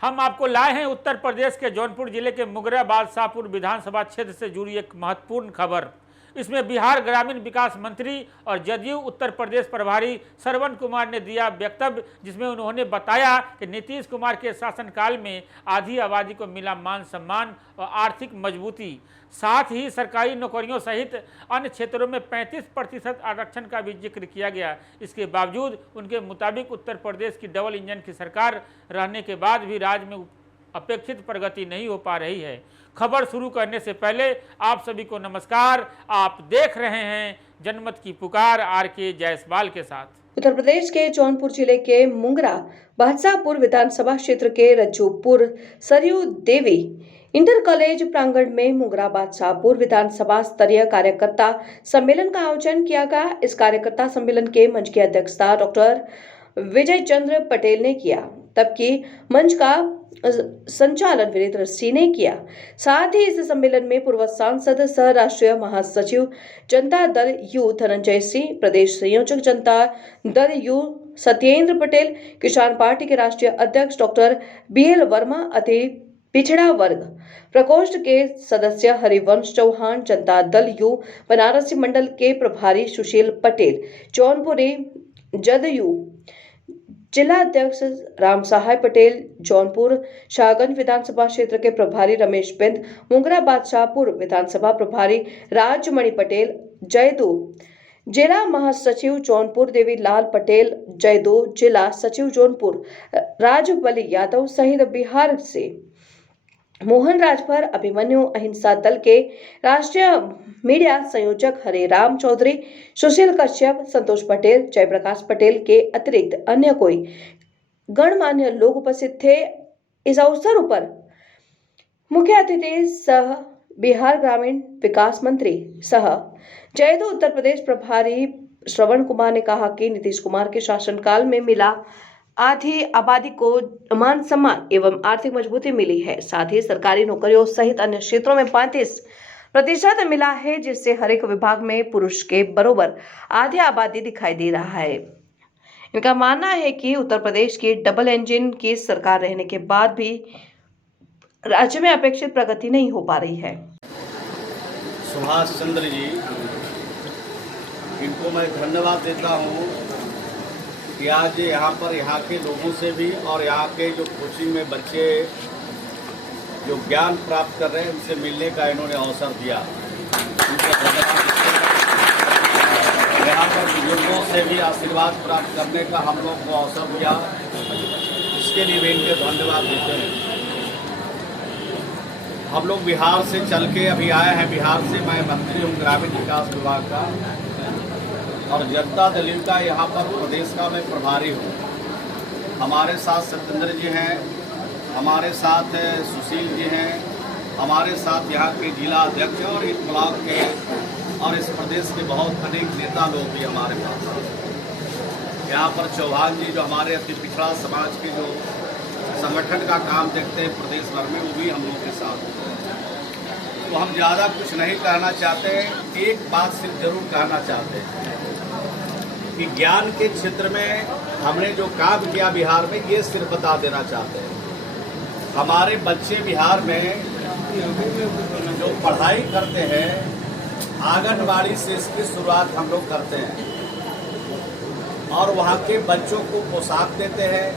हम आपको लाए हैं उत्तर प्रदेश के जौनपुर जिले के मुगरा बादशाहपुर विधानसभा क्षेत्र से जुड़ी एक महत्वपूर्ण खबर। इसमें बिहार ग्रामीण विकास मंत्री और जदयू उत्तर प्रदेश प्रभारी श्रवण कुमार ने दिया वक्तव्य, जिसमें उन्होंने बताया कि नीतीश कुमार के शासनकाल में आधी आबादी को मिला मान सम्मान और आर्थिक मजबूती। साथ ही सरकारी नौकरियों सहित अन्य क्षेत्रों में 35% आरक्षण का भी जिक्र किया गया। इसके बावजूद उनके मुताबिक उत्तर प्रदेश की डबल इंजन की सरकार रहने के बाद भी राज्य में अपेक्षित प्रगति नहीं हो पा रही है। खबर शुरू करने से पहले आप सभी को नमस्कार। आप देख रहे हैं जनमत की पुकार आर.के. जायसवाल के साथ। उत्तर प्रदेश के जौनपुर जिले के मुंगरा बादशाहपुर विधानसभा क्षेत्र के रज्जूपुर सरयू देवी इंटर कॉलेज प्रांगण में मुंगरा बादशाहपुर विधानसभा स्तरीय कार्यकर्ता सम्मेलन का आयोजन किया गया। इस कार्यकर्ता सम्मेलन के मंच की अध्यक्षता डॉक्टर विजय चंद्र पटेल ने किया, जबकि मंच का संचालन वीरेंद्र सिंह ने किया। साथ ही इस सम्मेलन में पूर्व सांसद सह राष्ट्रीय महासचिव जनता दल यू धनंजय सिंह, प्रदेश संयोजक जनता दल यू सत्येंद्र पटेल, किसान पार्टी के राष्ट्रीय अध्यक्ष डॉक्टर BL वर्मा, अति पिछड़ा वर्ग प्रकोष्ठ के सदस्य हरिवंश चौहान, जनता दल यू बनारसी मंडल के प्रभारी सुशील पटेल, जौनपुरी जदयू जिला अध्यक्ष राम सहाय पटेल, जौनपुर शाहगंज विधानसभा क्षेत्र के प्रभारी रमेश बिंद, मुंगरा बादशाहपुर विधानसभा प्रभारी राजमणि पटेल, जयदू जिला महासचिव जौनपुर देवीलाल पटेल, जयदू जिला सचिव जौनपुर राजबली यादव सहित बिहार से मोहन राजभर, अभिमन्यु अहिंसा दल के राष्ट्रीय मीडिया संयोजक हरे राम चौधरी, सुशील कश्यप, संतोष पटेल, जयप्रकाश पटेल के अतिरिक्त अन्य कोई गणमान्य लोग उपस्थित थे। इस अवसर पर मुख्य अतिथि सह बिहार ग्रामीण विकास मंत्री सह जयदू उत्तर प्रदेश प्रभारी श्रवण कुमार ने कहा कि नीतीश कुमार के शासनकाल में मिला आधी आबादी को मान सम्मान एवं आर्थिक मजबूती मिली है। साथ ही सरकारी नौकरियों सहित अन्य क्षेत्रों में 35% मिला है, जिससे हर एक विभाग में पुरुष के बराबर आधी आबादी दिखाई दे रहा है। इनका मानना है कि उत्तर प्रदेश की डबल इंजन की सरकार रहने के बाद भी राज्य में अपेक्षित प्रगति नहीं हो पा रही है। सुभाष चंद्र जी, इनको मैं धन्यवाद देता हूँ कि आज यहाँ के लोगों से भी और यहाँ के जो कोचिंग में बच्चे जो ज्ञान प्राप्त कर रहे हैं उनसे मिलने का इन्होंने अवसर दिया। यहाँ पर बुजुर्गों से भी आशीर्वाद प्राप्त करने का हम लोग को अवसर दिया, इसके लिए भी इनके धन्यवाद देते हैं। हम लोग बिहार से चल के अभी आए हैं। बिहार से मैं मंत्री हूँ ग्रामीण विकास विभाग का और जनता दल का यहाँ पर प्रदेश का मैं प्रभारी हूँ। हमारे साथ सत्येंद्र जी हैं, हमारे साथ सुशील जी हैं, हमारे साथ यहाँ के जिला अध्यक्ष और इस ब्लॉक के और इस प्रदेश के बहुत अनेक नेता लोग भी हमारे पास। यहाँ पर चौहान जी जो हमारे अति पिछड़ा समाज के जो संगठन का काम देखते हैं प्रदेश भर में, वो भी हम लोग के साथ। तो हम ज़्यादा कुछ नहीं कहना चाहते, एक बात सिर्फ जरूर कहना चाहते हैं कि ज्ञान के क्षेत्र में हमने जो काम किया बिहार में, ये सिर्फ बता देना चाहते हैं। हमारे बच्चे बिहार में जो पढ़ाई करते हैं, आंगनबाड़ी से इसकी शुरुआत हम लोग करते हैं और वहाँ के बच्चों को पोशाक देते हैं।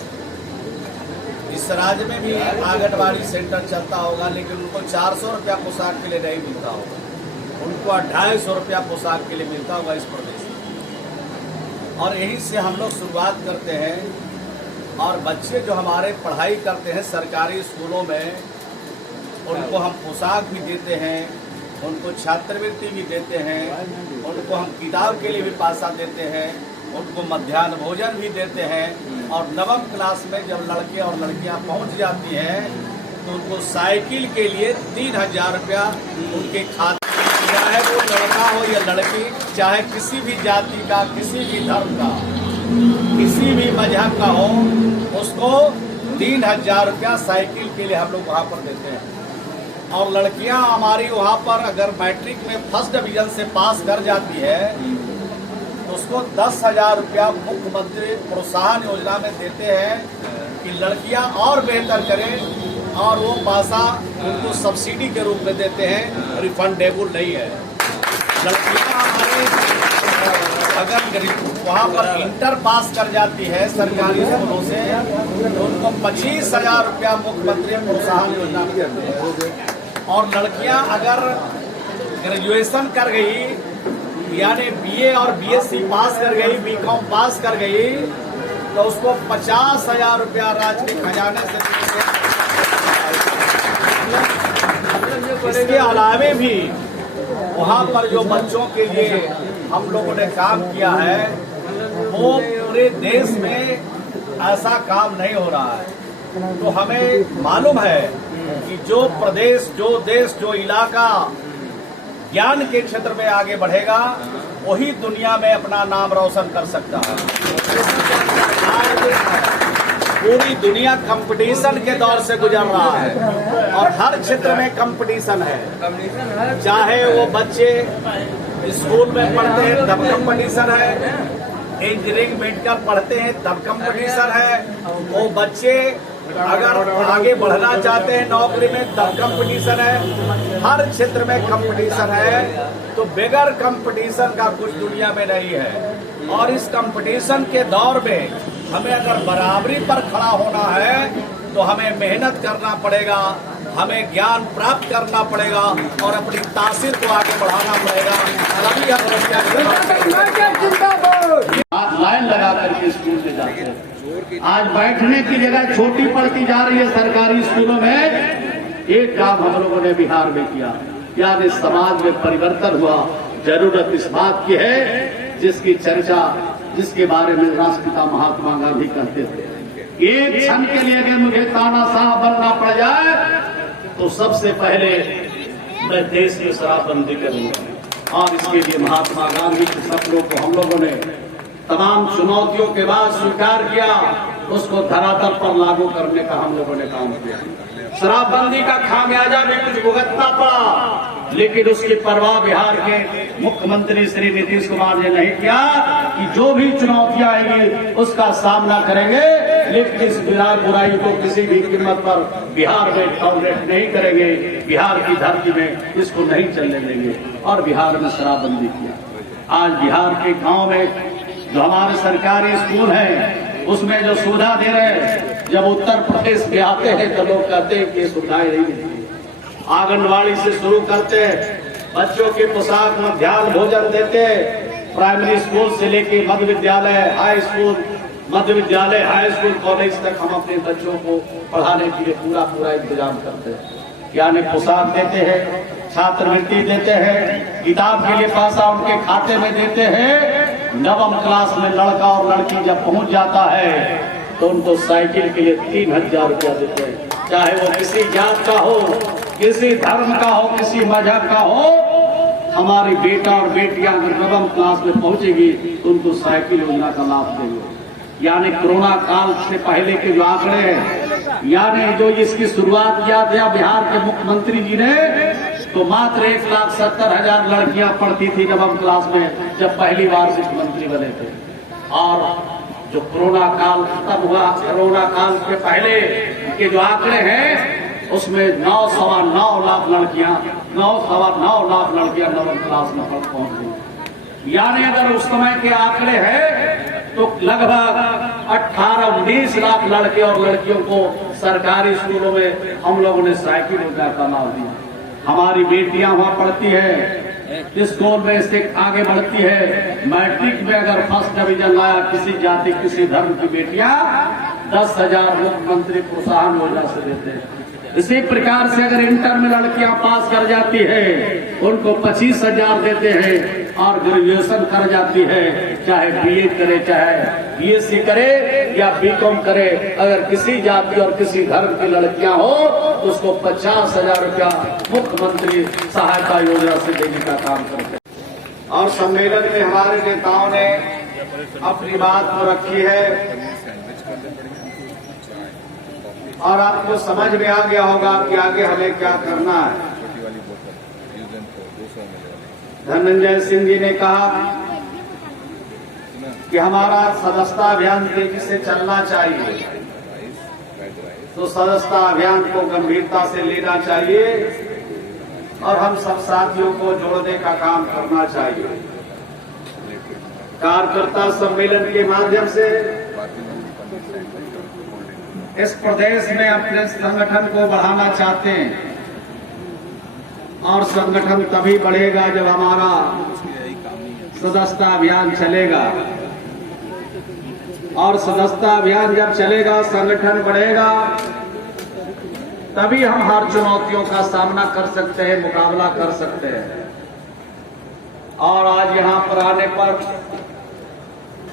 इस राज्य में भी आंगनबाड़ी सेंटर चलता होगा, लेकिन उनको 400 रुपया पोशाक के लिए नहीं मिलता होगा, उनको 250 रुपया पोशाक के लिए मिलता होगा इस प्रदेश में। और यहीं से हम लोग शुरुआत करते हैं और बच्चे जो हमारे पढ़ाई करते हैं सरकारी स्कूलों में, उनको हम पोशाक भी देते हैं, उनको छात्रवृत्ति भी देते हैं, उनको हम किताब के लिए भी पैसा देते हैं, उनको मध्याह्न भोजन भी देते हैं। और 9वीं क्लास में जब लड़के और लड़कियां पहुंच जाती हैं तो उनको साइकिल के लिए 3000 रुपया उनके खाते, चाहे वो लड़का हो या लड़की, चाहे किसी भी जाति का, किसी भी धर्म का, किसी भी मजहब का हो, उसको 3000 रुपया साइकिल के लिए हम लोग वहाँ पर देते हैं। और लड़कियाँ हमारी वहाँ पर अगर मैट्रिक में फर्स्ट डिवीजन से पास कर जाती है तो उसको 10,000 रुपया मुख्यमंत्री प्रोत्साहन योजना में देते हैं कि कि लड़कियां और बेहतर करें और वो पैसा उनको सब्सिडी के रूप में देते हैं, रिफंडेबल नहीं है। लड़कियां हमारे अगर वहाँ पर इंटर पास कर जाती है सरकारी स्कूलों से तो उनको 25,000 रुपया मुख्यमंत्री प्रोत्साहन योजना देते हैं। और लड़कियां अगर ग्रेजुएशन कर गई यानी बीए और बीएससी पास कर गई, बीकॉम पास कर गई तो उसको 50,000 रुपया राज्य के खजाने से इसके अलावे भी वहाँ पर जो बच्चों के लिए हम लोगों ने काम किया है वो पूरे देश में ऐसा काम नहीं हो रहा है। तो हमें मालूम है कि जो प्रदेश, जो देश, जो इलाका ज्ञान के क्षेत्र में आगे बढ़ेगा वही दुनिया में अपना नाम रोशन कर सकता है। पूरी दुनिया कंपटीशन के दौर से गुजर रहा है और हर क्षेत्र में कंपटीशन है। चाहे वो बच्चे स्कूल में पढ़ते हैं तब कंपटीशन है, इंजीनियरिंग मेडिकल पढ़ते हैं तब कंपटीशन है, वो बच्चे अगर आगे बढ़ना चाहते हैं नौकरी में तब कंपटीशन है। हर क्षेत्र में कंपटीशन है। तो बगैर कंपटीशन का कुछ दुनिया में नहीं है। और इस कंपटीशन के दौर में हमें अगर बराबरी पर खड़ा होना है तो हमें मेहनत करना पड़ेगा, हमें ज्ञान प्राप्त करना पड़ेगा और अपनी तासीर को आगे बढ़ाना पड़ेगा। तभी हम लाइन लगा करके स्कूल में जाते हैं। आज बैठने की जगह छोटी पड़ती जा रही है सरकारी स्कूलों में। एक काम हम लोगों ने बिहार में किया, यानी समाज में परिवर्तन हुआ। जरूरत इस बात की है जिसकी चर्चा, जिसके बारे में राष्ट्रपिता महात्मा गांधी कहते थे, एक क्षण के लिए अगर मुझे तानाशाह बनना पड़ जाए तो सबसे पहले मैं देश में शराबबंदी करूंगा। और इसके लिए महात्मा गांधी के सपनों को हम लोगों ने तमाम चुनौतियों के बाद स्वीकार किया, उसको धरातल पर लागू करने का हम लोगों ने काम किया। शराबबंदी का खामियाजा भी कुछ भुगतना पड़ा, लेकिन उसकी परवाह बिहार के मुख्यमंत्री श्री नीतीश कुमार ने नहीं किया कि जो भी चुनौतियां आएंगी उसका सामना करेंगे, लेकिन इस बुराई को किसी भी कीमत पर बिहार में टॉलरेट नहीं करेंगे, बिहार की धरती में इसको नहीं चलने देंगे। और बिहार में शराबबंदी किया। आज बिहार के गांव में जो हमारे सरकारी स्कूल हैं उसमें जो सुविधा दे रहे हैं, जब उत्तर प्रदेश में आते हैं तो लोग कहते हैं कि सुविधाएं नहीं मिलती। आंगनबाड़ी से शुरू करते हैं, बच्चों के पोशाक, मध्याह्न भोजन देते, प्राइमरी स्कूल से लेके मध्य विद्यालय, हाई स्कूल, मध्य विद्यालय, हाई स्कूल, कॉलेज तक हम अपने बच्चों को पढ़ाने के लिए पूरा इंतजाम करते हैं। यानी पोशाक देते हैं, छात्रवृत्ति देते हैं, किताब के लिए पैसा उनके खाते में देते हैं। नवम क्लास में लड़का और लड़की जब पहुंच जाता है तो उनको साइकिल के लिए 3,000 रुपया देते हैं। चाहे वो किसी जात का हो, किसी धर्म का हो, किसी मजहब का हो, हमारी बेटा और बेटियां अगर नवम क्लास में पहुंचेगी तो उनको साइकिल योजना का लाभ देंगे। यानी कोरोना काल से पहले के जो आंकड़े हैं, यानी जो इसकी शुरुआत किया था बिहार के मुख्यमंत्री जी ने, तो मात्र 1,70,000 लड़कियां पढ़ती थी नवम क्लास में जब पहली बार मुख्यमंत्री बने थे। और जो कोरोना काल खत्म हुआ, कोरोना काल के पहले के जो आंकड़े हैं उसमें 9.9 लाख लड़कियां, 9.9 लाख लड़कियां नवम क्लास में पहुंच गई। यानी अगर उस समय के आंकड़े हैं तो लगभग 18-19 लाख लड़के और लड़कियों को सरकारी स्कूलों में हम लोगों ने साइकिल योजना का लाभ दिया। हमारी बेटियां वहां पढ़ती है, स्कूल में से आगे बढ़ती है। मैट्रिक में अगर फर्स्ट डिवीजन लाया किसी जाति, किसी धर्म की बेटियां 10,000 मुख्यमंत्री प्रोत्साहन योजना से देते हैं। इसी प्रकार से अगर इंटर में लड़कियां पास कर जाती है उनको 25,000 देते हैं। और ग्रेजुएशन कर जाती है, चाहे बीए करे, चाहे बीएससी करे या बीकॉम करे, अगर किसी जाति और किसी धर्म की लड़कियां हो तो उसको 50,000 रुपया मुख्यमंत्री सहायता योजना से देने का काम करते हैं। और सम्मेलन में हमारे नेताओं ने अपनी बात को रखी है और आपको समझ में आ गया होगा कि आगे हमें क्या करना है। धनंजय सिंह जी ने कहा कि हमारा सदस्यता अभियान तेजी से चलना चाहिए तो सदस्यता अभियान को गंभीरता से लेना चाहिए और हम सब साथियों को जोड़ने का काम करना चाहिए। कार्यकर्ता सम्मेलन के माध्यम से इस प्रदेश में अपने संगठन को बढ़ाना चाहते हैं और संगठन तभी बढ़ेगा जब हमारा सदस्यता अभियान चलेगा और सदस्यता अभियान जब चलेगा, संगठन बढ़ेगा, तभी हम हर चुनौतियों का सामना कर सकते हैं, मुकाबला कर सकते हैं। और आज यहाँ पर आने पर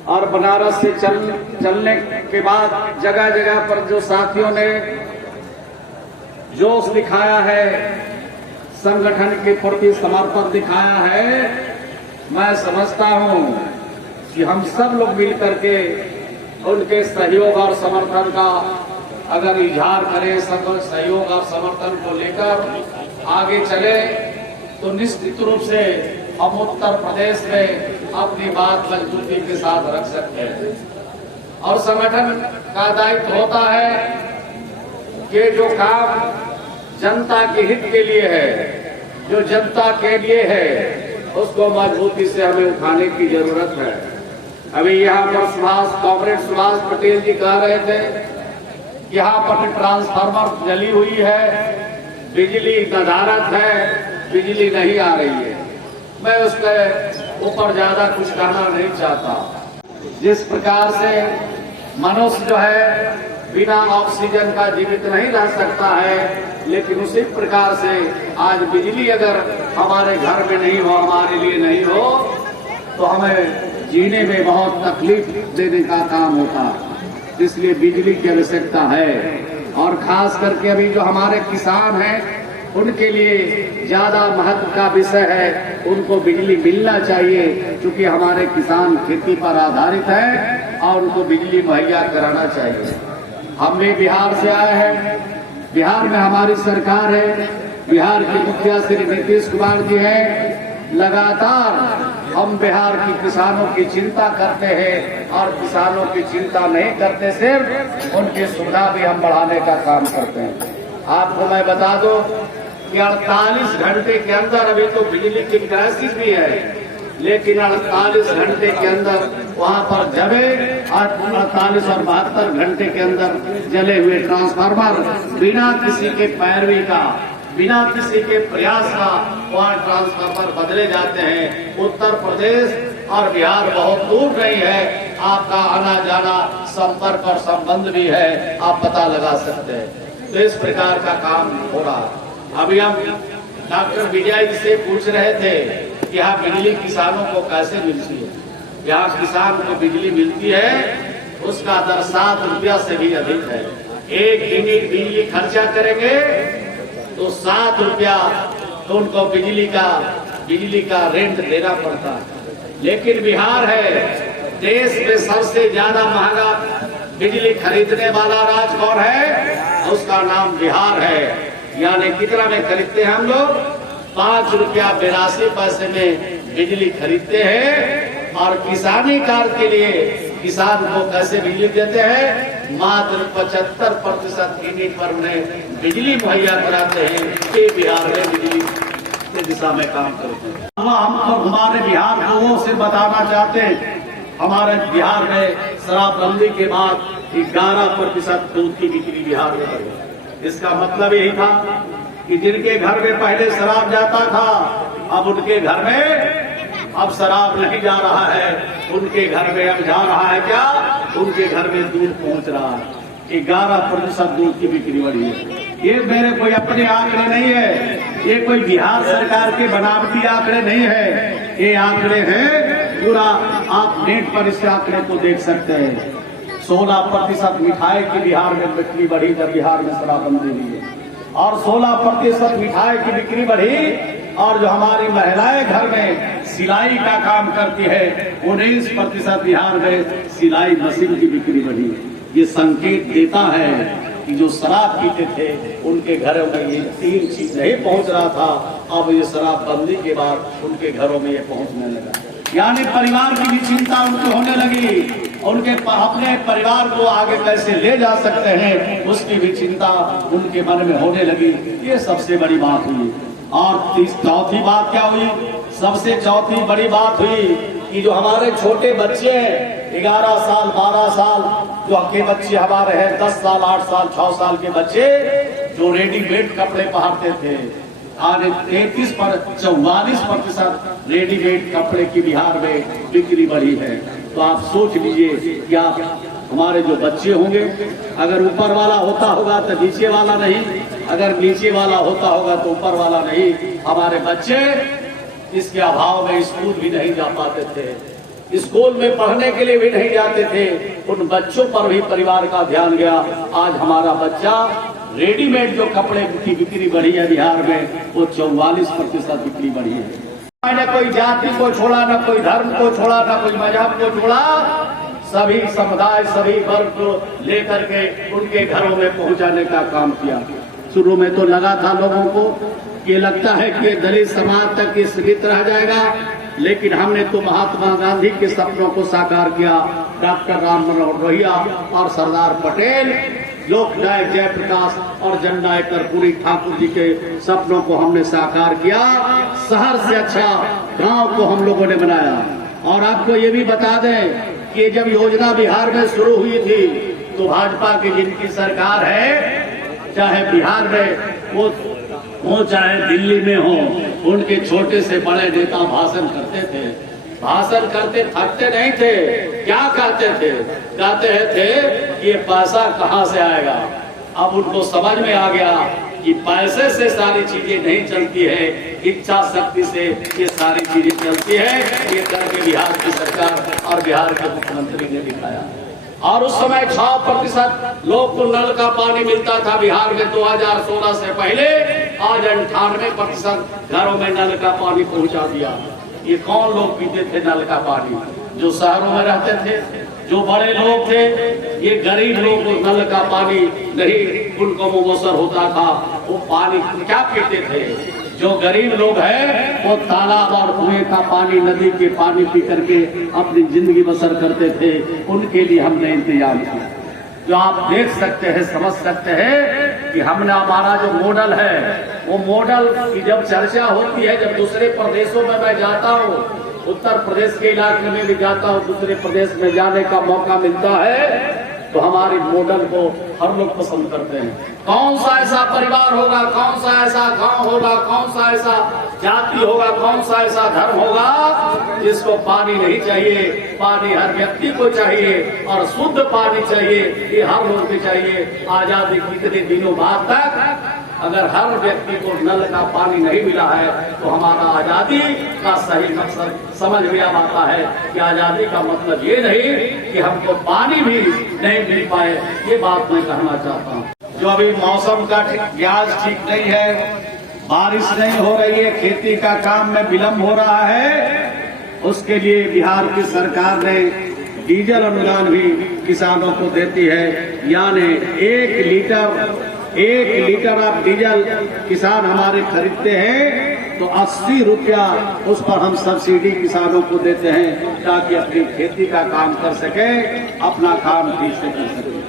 और बनारस से चलने के बाद जगह जगह पर जो साथियों ने जोश दिखाया है, संगठन के प्रति समर्पण दिखाया है, मैं समझता हूं कि हम सब लोग मिलकर के उनके सहयोग और समर्थन का अगर इजहार करें, सहयोग और समर्थन को लेकर आगे चले, तो निश्चित रूप से हम उत्तर प्रदेश में अपनी बात मजबूती के साथ रख सकते हैं। और संगठन का दायित्व होता है कि जो काम जनता के हित के लिए है, जो जनता के लिए है, उसको मजबूती से हमें उठाने की जरूरत है। अभी यहाँ पर कॉमरेड सुभाष पटेल जी कह रहे थे, यहाँ पर ट्रांसफार्मर जली हुई है, बिजली नदारत है, बिजली नहीं आ रही है। मैं उसके ऊपर ज्यादा कुछ कहना नहीं चाहता। जिस प्रकार से मनुष्य जो है बिना ऑक्सीजन का जीवित नहीं रह सकता है, लेकिन उसी प्रकार से आज बिजली अगर हमारे घर में नहीं हो, हमारे लिए नहीं हो, तो हमें जीने में बहुत तकलीफ देने का काम होता है। इसलिए बिजली की आवश्यकता है और खास करके अभी जो हमारे किसान हैं, उनके लिए ज्यादा महत्व का विषय है। उनको बिजली मिलना चाहिए, क्योंकि हमारे किसान खेती पर आधारित है और उनको बिजली मुहैया कराना चाहिए। हम भी बिहार से आए हैं, बिहार में हमारी सरकार है, बिहार के मुखिया श्री नीतीश कुमार जी हैं। लगातार हम बिहार के किसानों की चिंता करते हैं और किसानों की चिंता नहीं करते, सिर्फ उनकी सुविधा भी हम बढ़ाने का काम करते हैं। आपको मैं बता दूं कि 48 घंटे के अंदर, अभी तो बिजली की क्राइसिस भी है, लेकिन 48 घंटे के अंदर वहां पर जले 48 और 72 घंटे के अंदर जले हुए ट्रांसफार्मर बिना किसी के पैरवी का, बिना किसी के प्रयास का वहाँ ट्रांसफार्मर बदले जाते हैं। उत्तर प्रदेश और बिहार बहुत दूर नहीं है, आपका आना जाना संपर्क और संबंध भी है, आप पता लगा सकते हैं। तो इस प्रकार का काम हो रहा। अभी हम डॉक्टर विजय जी से पूछ रहे थे कि यहाँ बिजली किसानों को कैसे मिलती है। यहाँ किसान को बिजली मिलती है, उसका दर 7 रुपया से भी अधिक है। 1 यूनिट बिजली खर्चा करेंगे तो 7 रुपया तो उनको बिजली का रेंट देना पड़ता है। लेकिन बिहार है देश में सबसे ज्यादा महंगा बिजली खरीदने वाला राज्य कौन है? उसका नाम बिहार है। यानी कितना में खरीदते हैं हम लोग? 5 रुपया 82 पैसे में बिजली खरीदते हैं। और किसानी कार्य के लिए किसान को कैसे बिजली देते हैं? मात्र 75% यूनिट पर उन्हें बिजली मुहैया कराते हैं। ये बिहार में बिजली की दिशा में काम करते हैं। हम तो हमारे बिहार को से बताना चाहते हैं, हमारे बिहार में शराबबंदी के बाद 11% दूध की बिक्री बिहार में बढ़ी। इसका मतलब यही था कि जिनके घर में पहले शराब जाता था, अब उनके घर में अब शराब नहीं जा रहा है, उनके घर में अब जा रहा है क्या? उनके घर में दूध पहुंच रहा है। 11% दूध की बिक्री बढ़ी है। ये मेरे कोई अपने आंकड़े नहीं है, ये कोई बिहार सरकार के बनावटी आंकड़े नहीं है, ये आंकड़े हैं पूरा। आप नेट पर इस आंकड़े को देख सकते हैं। 16% मिठाई की बिहार में बिक्री बढ़ी जब बिहार में शराबबंदी हुई है, और 16% मिठाई की बिक्री बढ़ी। और जो हमारी महिलाएं घर में सिलाई का काम करती है, 19% बिहार में सिलाई मशीन की बिक्री बढ़ी। ये संकेत देता है कि जो शराब पीते थे उनके घरों में ये 3 चीज नहीं पहुंच रहा था, अब ये शराबबंदी के बाद उनके घरों में ये पहुंचने लगा। यानी परिवार की भी चिंता उनको होने लगी उनके अपने परिवार को आगे कैसे ले जा सकते हैं, उसकी भी चिंता उनके मन में होने लगी। ये सबसे बड़ी बात हुई। और चौथी बात क्या हुई? सबसे चौथी बड़ी बात हुई कि जो हमारे छोटे बच्चे हैं, 11 साल 12 साल जो के बच्चे हमारे हैं, 10 साल 8 साल 6 साल के बच्चे जो रेडीमेड कपड़े पहनते थे, आज 44% रेडीमेड कपड़े की बिहार में बिक्री बढ़ी है। तो आप सोच लीजिए कि आप हमारे जो बच्चे होंगे, अगर ऊपर वाला होता होगा तो नीचे वाला नहीं, अगर नीचे वाला होता होगा तो ऊपर वाला नहीं। हमारे बच्चे इसके अभाव में स्कूल भी नहीं जा पाते थे, स्कूल में पढ़ने के लिए भी नहीं जाते थे। उन बच्चों पर भी परिवार का ध्यान गया। आज हमारा बच्चा रेडीमेड जो कपड़े की बिक्री बढ़ी है बिहार में, वो 44% बिक्री बढ़ी है। मैंने कोई जाति को छोड़ा, न कोई धर्म को छोड़ा, न कोई मजहब को छोड़ा, सभी समुदाय सभी वर्ग को लेकर के उनके घरों में पहुंचाने का काम किया। शुरू में तो लगा था लोगों को कि लगता है कि दलित समाज तक ये सीमित रह जाएगा, लेकिन हमने तो महात्मा गांधी के सपनों को साकार किया। डॉक्टर राम मनोहर लोहिया और सरदार पटेल, लोकनायक जयप्रकाश और जननायक कर्पूरी ठाकुर जी के सपनों को हमने साकार किया। शहर से अच्छा गांव को हम लोगों ने बनाया। और आपको ये भी बता दें कि जब योजना बिहार में शुरू हुई थी तो भाजपा की जिनकी सरकार है, चाहे बिहार में वो चाहे दिल्ली में हो, उनके छोटे से बड़े नेता भाषण करते थे। भाषण करते थकते नहीं थे। क्या कहते थे? कहते थे कि ये पैसा कहाँ से आएगा। अब उनको समझ में आ गया कि पैसे से सारी चीजें नहीं चलती है, इच्छा शक्ति से ये सारी चीजें चलती है। ये करके बिहार की सरकार और बिहार के मुख्यमंत्री ने दिखाया। और उस समय 6% लोग को नल का पानी मिलता था बिहार में 2016 से पहले। आज 98% घरों में नल का पानी पहुंचा दिया। ये कौन लोग पीते थे नल का पानी? जो शहरों में रहते थे, जो बड़े लोग थे। ये गरीब लोग नल का पानी नहीं उनको मुबसर होता था। वो पानी क्या पीते थे? जो गरीब लोग हैं वो तालाब और कुएं का पानी, नदी के पानी पी करके अपनी जिंदगी बसर करते थे। उनके लिए हमने इंतजाम किया। जो आप देख सकते हैं, समझ सकते हैं कि हमने हमारा जो मॉडल है, वो मॉडल की जब चर्चा होती है, जब दूसरे प्रदेशों में मैं जाता हूँ, उत्तर प्रदेश के इलाके में भी जाता हूँ, दूसरे प्रदेश में जाने का मौका मिलता है, तो हमारे मॉडल को हर लोग पसंद करते हैं। कौन सा ऐसा परिवार होगा, कौन सा ऐसा गांव होगा, कौन सा ऐसा जाति होगा, कौन सा ऐसा धर्म होगा जिसको पानी नहीं चाहिए? पानी हर व्यक्ति को चाहिए और शुद्ध पानी चाहिए। ये हर लोग को चाहिए। आजादी कितने दिनों बाद तक अगर हर व्यक्ति को नल का पानी नहीं मिला है तो हमारा आजादी का सही मकसद समझ में आता है कि आजादी का मतलब ये नहीं कि हमको पानी भी नहीं मिल पाए। ये बात मैं कहना चाहता हूँ। जो अभी मौसम का मिजाज ठीक नहीं है, बारिश नहीं हो रही है, खेती का काम में विलम्ब हो रहा है, उसके लिए बिहार की सरकार ने डीजल अनुदान भी किसानों को देती है। यानी 1 लीटर आप डीजल किसान हमारे खरीदते हैं तो 80 रुपया उस पर हम सब्सिडी किसानों को देते हैं, ताकि अपनी खेती का काम कर सके, अपना काम ठीक से कर सके।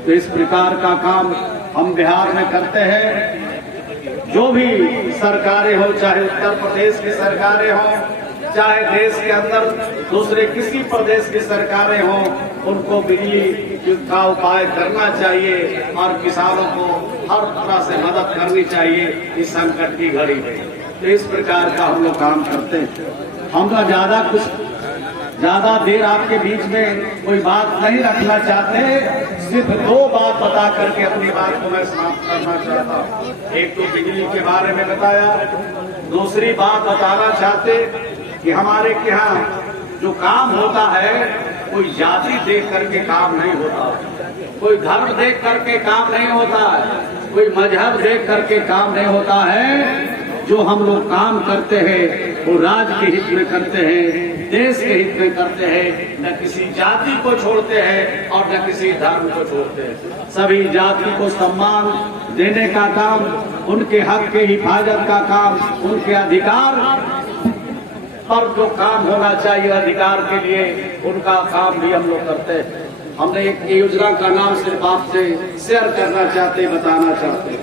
तो इस प्रकार का काम हम बिहार में करते हैं। जो भी सरकारें हो, चाहे उत्तर प्रदेश की सरकारें हों, चाहे देश के अंदर दूसरे किसी प्रदेश की सरकारें हों, उनको बिजली का उपाय करना चाहिए और किसानों को हर तरह से मदद करनी चाहिए इस संकट की घड़ी में। तो इस प्रकार का हम लोग काम करते हैं। हम तो ज्यादा देर आपके बीच में कोई बात नहीं रखना चाहते, सिर्फ 2 बात बता करके अपनी बात को मैं समाप्त करना चाहता हूँ। एक तो बिजली के बारे में बताया, दूसरी बात बताना चाहते कि हमारे यहाँ जो काम होता है कोई जाति देख करके काम नहीं होता, कोई धर्म देख करके काम नहीं होता है, कोई मजहब देख करके काम नहीं होता है। जो हम लोग काम करते हैं वो राज्य के हित में करते हैं, देश के हित में करते हैं। न किसी जाति को छोड़ते हैं और न किसी धर्म को छोड़ते हैं। सभी जाति को सम्मान देने का काम, उनके हक के हिफाजत का काम, उनके अधिकार पर जो काम होना चाहिए अधिकार के लिए, उनका काम भी हम लोग करते हैं। हमने एक योजना का नाम सिर्फ आपसे शेयर करना चाहते, बताना चाहते,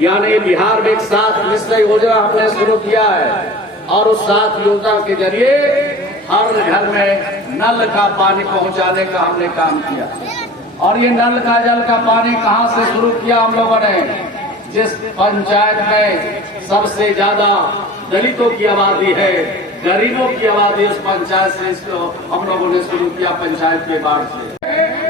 यानी बिहार में एक 7 निश्चय योजना हमने शुरू किया है और उस 7 योजना के जरिए हर घर में नल का पानी पहुंचाने का हमने काम किया। और ये नल का जल का पानी कहां से शुरू किया हम लोगों ने? जिस पंचायत में सबसे ज्यादा दलितों की आबादी है, गरीबों की आबादी, उस पंचायत से इसको हम लोगों ने शुरू किया, पंचायत के बाढ़ से।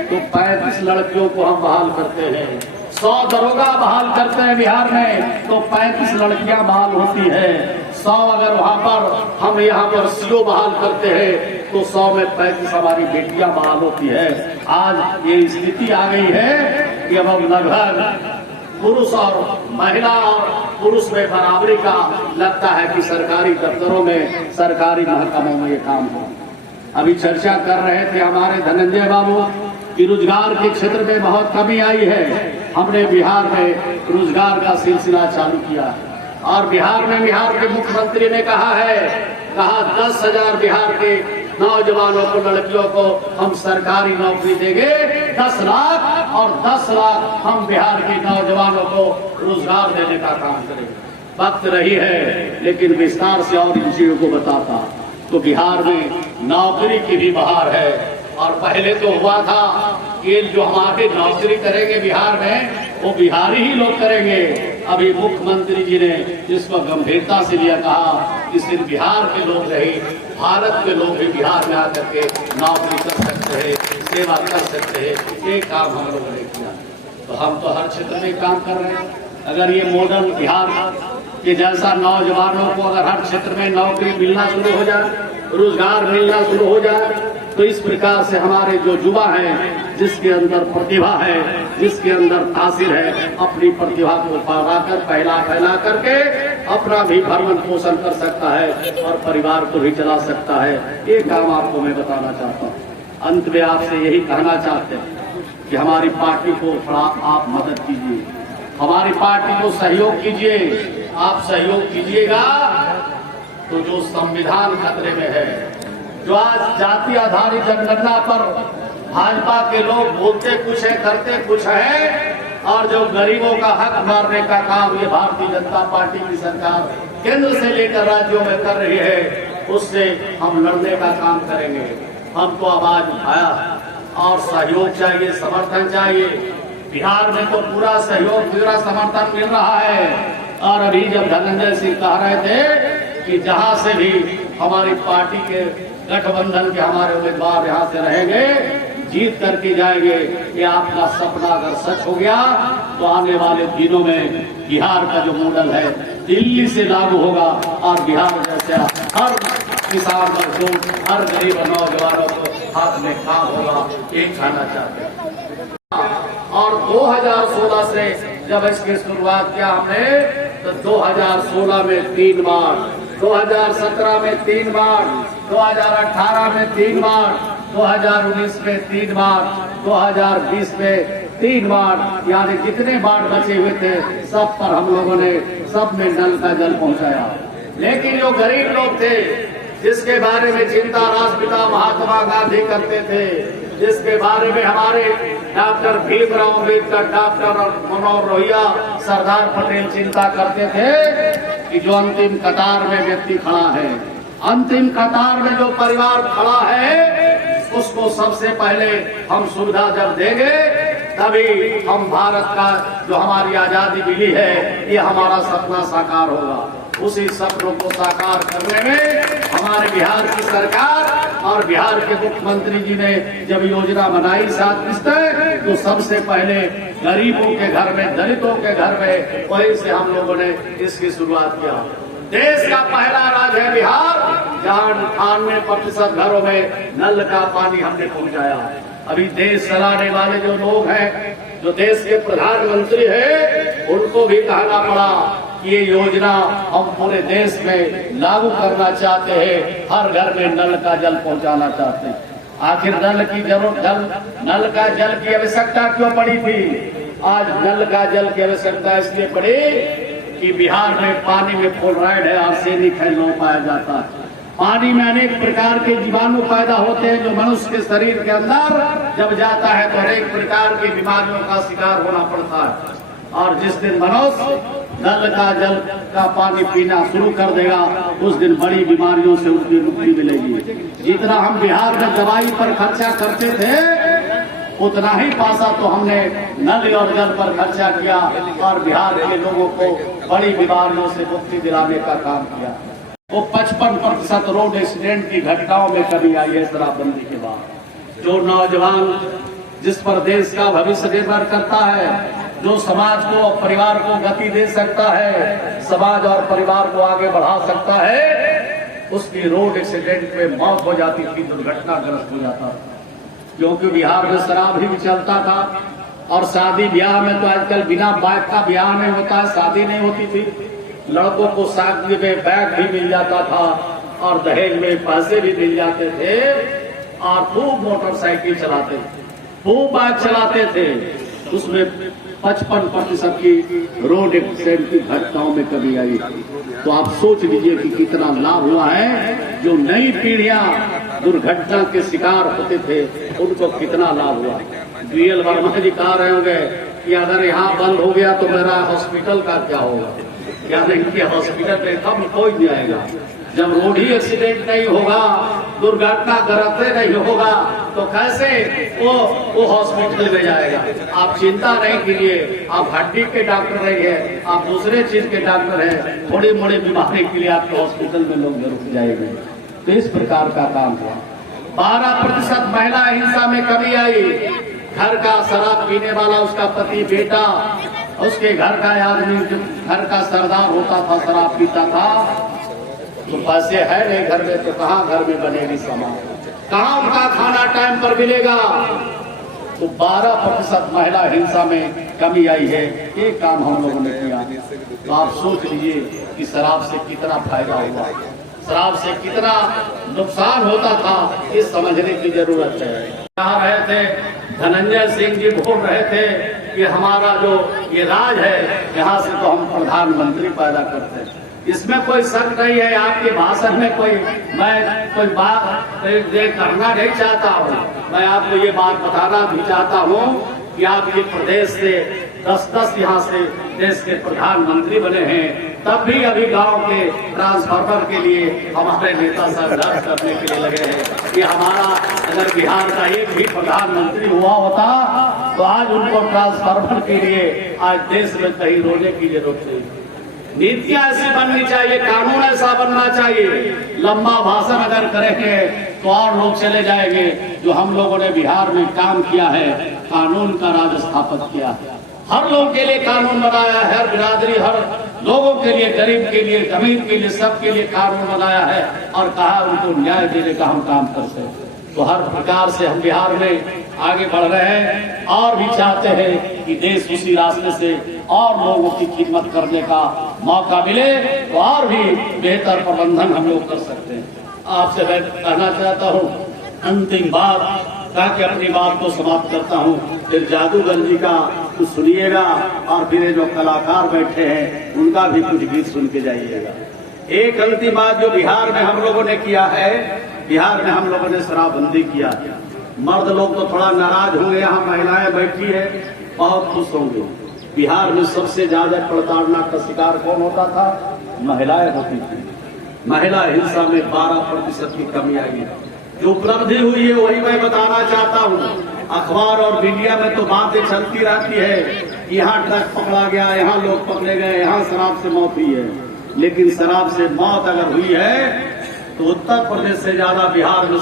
तो 35 लड़कियों को हम बहाल करते हैं, 100 दरोगा बहाल करते हैं बिहार में, तो 35 लड़कियां बहाल होती है। 100 अगर वहां पर हम यहाँ पर सीओ बहाल करते हैं तो 100 में 35 हमारी बेटियां बहाल होती है। आज ये स्थिति आ गई है कि अब हम लगभग पुरुष और महिला और पुरुष में बराबरी का लगता है कि सरकारी दफ्तरों में, सरकारी महकमों में ये काम हो। अभी चर्चा कर रहे थे हमारे धनंजय बाबू कि रोजगार के क्षेत्र में बहुत कमी आई है। हमने बिहार में रोजगार का सिलसिला चालू किया है और बिहार के मुख्यमंत्री ने कहा 10,000 बिहार के नौजवानों को, लड़कियों को हम सरकारी नौकरी देंगे 10 लाख, और 10 लाख हम बिहार के नौजवानों को रोजगार देने का काम करेंगे। वक्त रही है लेकिन विस्तार से और इन चीजों को बताता तो बिहार में नौकरी की भी बहार है। और पहले तो हुआ था कि जो हमारे नौकरी करेंगे बिहार में वो बिहारी ही लोग करेंगे। अभी मुख्यमंत्री जी ने जिसको गंभीरता से लिया, कहा कि सिर्फ बिहार के लोग नहीं, भारत के लोग भी बिहार में आकर के नौकरी कर सकते हैं, सेवा कर सकते हैं। ये काम हम लोगों ने किया। तो हम तो हर क्षेत्र में काम कर रहे हैं। अगर ये मॉडल बिहार के जैसा नौजवानों को अगर हर क्षेत्र में नौकरी मिलना शुरू हो जाए, रोजगार मिलना शुरू हो जाए, तो इस प्रकार से हमारे जो युवा हैं, जिसके अंदर प्रतिभा है, जिसके अंदर तासीर है, अपनी प्रतिभा को फैला करके अपना भी भरण पोषण कर सकता है और परिवार को भी चला सकता है। ये काम आपको मैं बताना चाहता हूँ। अंत में आपसे यही कहना चाहते हैं कि हमारी पार्टी को थोड़ा आप मदद कीजिए, हमारी पार्टी को सहयोग कीजिए। आप सहयोग कीजिएगा तो जो संविधान खतरे में है, जो आज जाति आधारित जनगणना पर भाजपा के लोग बोलते कुछ है, करते कुछ है, और जो गरीबों का हक मारने का काम ये भारतीय जनता पार्टी की सरकार केंद्र से लेकर राज्यों में कर रही है, उससे हम लड़ने का काम करेंगे। हमको आवाज उठाया और सहयोग चाहिए, समर्थन चाहिए। बिहार में तो पूरा सहयोग, पूरा समर्थन मिल रहा है। और अभी जब धनंजय सिंह कह रहे थे कि जहां से भी हमारी पार्टी के गठबंधन के हमारे उम्मीदवार यहाँ से रहेंगे, जीत करके जाएंगे, ये आपका सपना अगर सच हो गया तो आने वाले दिनों में बिहार का जो मॉडल है दिल्ली से लागू होगा और बिहार जैसा हर किसान मजदूर, हर गरीब नौजवानों को हाथ में काम होगा। एक खाना चाहते हैं। और 2016 से जब इसकी शुरुआत किया हमने, तो 2016 में 3 बार, 2017 में 3 बार, 2018 में 3 बार, 2019 में 3 बार, 2020 में 3 बार, यानी जितने बार बचे हुए थे सब पर हम लोगों ने, सब में नल का जल पहुंचाया। लेकिन जो गरीब लोग थे, जिसके बारे में चिंता राष्ट्रपिता महात्मा गांधी करते थे, जिसके बारे में हमारे डॉक्टर भीमराव अम्बेडकर, डॉक्टर मनोहर लोहिया, सरदार पटेल चिंता करते थे कि जो अंतिम कतार में व्यक्ति खड़ा है, अंतिम कतार में जो परिवार खड़ा है, उसको सबसे पहले हम सुविधा जब देंगे तभी हम भारत का जो हमारी आजादी मिली है, ये हमारा सपना साकार होगा। उसी सपनों को साकार करने में हमारे बिहार की सरकार और बिहार के मुख्यमंत्री जी ने जब योजना बनाई 7 किस्तें, तो सबसे पहले गरीबों के घर में, दलितों के घर में, वहीं से हम लोगों ने इसकी शुरुआत किया। देश का पहला राज्य है बिहार, जहाँ 98% घरों में नल का पानी हमने पहुंचाया। अभी देश चलाने वाले जो लोग हैं, जो देश के प्रधानमंत्री हैं, उनको भी कहना पड़ा कि ये योजना हम पूरे देश में लागू करना चाहते हैं, हर घर में नल का जल पहुंचाना चाहते हैं। आखिर नल की जरूरत, नल का जल की आवश्यकता क्यों पड़ी थी? आज नल का जल की आवश्यकता इसलिए पड़ी कि बिहार में पानी में फ्लोराइड है, आर्सेनिक है, लो पाया जाता है। पानी में अनेक प्रकार के जीवाणु पैदा होते हैं जो मनुष्य के शरीर के अंदर जब जाता है तो अनेक प्रकार की बीमारियों का शिकार होना पड़ता है। और जिस दिन मनुष्य नल का जल का पानी पीना शुरू कर देगा उस दिन बड़ी बीमारियों से उसकी मुक्ति मिलेगी। जितना हम बिहार में दवाई पर खर्चा करते थे उतना ही पैसा तो हमने नल और जल पर खर्चा किया और बिहार के लोगों को बड़ी बीमारियों से मुक्ति दिलाने का काम किया। वो 55% रोड एक्सीडेंट की घटनाओं में कमी आई है शराबबंदी के बाद। जो नौजवान जिस पर देश का भविष्य निर्भर करता है, जो समाज को और परिवार को गति दे सकता है, समाज और परिवार को आगे बढ़ा सकता है, उसकी रोड एक्सीडेंट में मौत हो जाती थी, दुर्घटनाग्रस्त हो जाता था। क्योंकि बिहार में शराब ही चलता था और शादी ब्याह में तो आजकल बिना बाइक का ब्याह नहीं होता है, शादी नहीं होती थी। लड़कों को शादी में बैग भी मिल जाता था और दहेज में पैसे भी मिल जाते थे और खूब मोटरसाइकिल चलाते थे, खूब बाइक चलाते थे। उसमें 55% की रोड एक्सीडेंट की घटनाओं में कमी आई। तो आप सोच लीजिए कि कितना लाभ हुआ है। जो नई पीढ़ियां दुर्घटना के शिकार होते थे उनको कितना लाभ हुआ। बीएल वर्मा जी कह रहे होंगे कि अगर यहाँ बंद हो गया तो मेरा हॉस्पिटल का क्या होगा। क्या नहीं कि हॉस्पिटल में कम कोई नहीं आएगा। जब रोड ही एक्सीडेंट नहीं होगा, दुर्घटनाग्रस्त नहीं होगा तो कैसे वो हॉस्पिटल में जाएगा। आप चिंता नहीं कीजिए, आप हड्डी के डॉक्टर नहीं है, आप दूसरे चीज के डॉक्टर हैं, थोड़ी मोड़ी बीमारी के लिए आपके हॉस्पिटल में लोग जरूर जाएंगे। तो इस प्रकार का काम हुआ। 12% महिला हिंसा में कमी आई। घर का शराब पीने वाला उसका पति बेटा, उसके घर का आदमी जो घर का सरदार होता था शराब पीता था, तो पैसे है नहीं घर में तो कहाँ घर में बनेगी सामान, कहाँ उनका खाना टाइम पर मिलेगा। तो 12% महिला हिंसा में कमी आई है। ये काम हम लोगों ने किया। तो आप सोच लीजिए कि शराब से कितना फायदा हुआ, शराब से कितना नुकसान होता था, ये समझने की जरूरत है। कहा रहे थे धनंजय सिंह जी बोल रहे थे कि हमारा जो ये राज है यहाँ से तो हम प्रधानमंत्री पैदा करते हैं। इसमें कोई शक नहीं है। आपके भाषण में मैं कोई बात करना नहीं चाहता हूँ। मैं आपको ये बात बताना भी चाहता हूँ कि आप ये प्रदेश से 10-10 यहाँ से देश के प्रधानमंत्री बने हैं, तब भी अभी गांव के ट्रांसफार्मर के लिए हमारे नेता संघर्ष करने के लिए लगे हैं कि हमारा अगर बिहार का एक भी प्रधानमंत्री हुआ होता तो आज उनको ट्रांसफार्मर के लिए आज देश में कहीं रोने की जरूरत नहीं। नीतियां ऐसी बननी चाहिए, कानून ऐसा बनना चाहिए। लंबा भाषण अगर करेंगे तो और लोग चले जाएंगे। जो हम लोगों ने बिहार में काम किया है, कानून का राज स्थापित किया है, हर लोगों के लिए कानून बनाया है, हर बिरादरी हर लोगों के लिए, गरीब के लिए, अमीर के लिए, सबके लिए कानून बनाया है और कहा उनको न्याय देने का हम काम करते हैं। तो हर प्रकार से हम बिहार में आगे बढ़ रहे हैं और भी चाहते हैं कि देश उसी रास्ते से और लोगों की खिदमत करने का मौका मिले तो और भी बेहतर प्रबंधन हम लोग कर सकते हैं। आपसे मैं कहना चाहता हूँ अंतिम बात, ताकि अपनी बात को समाप्त करता हूँ। फिर जादूगंज जी का कुछ सुनिएगा और फिर जो कलाकार बैठे हैं उनका भी कुछ गीत सुन के जाइएगा। एक अंतिम बात जो बिहार में हम लोगों ने किया है, बिहार में हम लोगों ने शराबबंदी किया। मर्द लोग तो थोड़ा नाराज होंगे, यहाँ महिलाएं बैठी है बहुत खुश होंगे। बिहार में सबसे ज्यादा प्रताड़ना का शिकार कौन होता था? महिलाएं होती थी। महिला हिंसा में 12% की कमी आई है। जो उपलब्धि हुई है वही मैं बताना चाहता हूँ। अखबार और मीडिया में तो बातें चलती रहती है, यहाँ ट्रक पकड़ा गया, यहाँ लोग पकड़े गए, यहाँ शराब से मौत हुई है। लेकिन शराब से मौत अगर हुई है तो उत्तर प्रदेश से ज्यादा बिहार में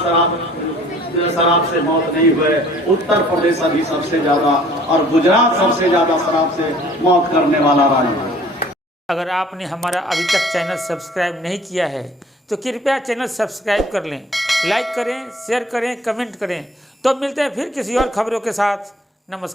शराब से मौत नहीं हुए। उत्तर प्रदेश अभी सबसे ज्यादा और गुजरात सबसे ज्यादा शराब से मौत करने वाला राज्य है। अगर आपने हमारा अभी तक चैनल सब्सक्राइब नहीं किया है तो कृपया चैनल सब्सक्राइब कर लें, लाइक करें, शेयर करें, कमेंट करें। तो मिलते हैं फिर किसी और खबरों के साथ। नमस्कार।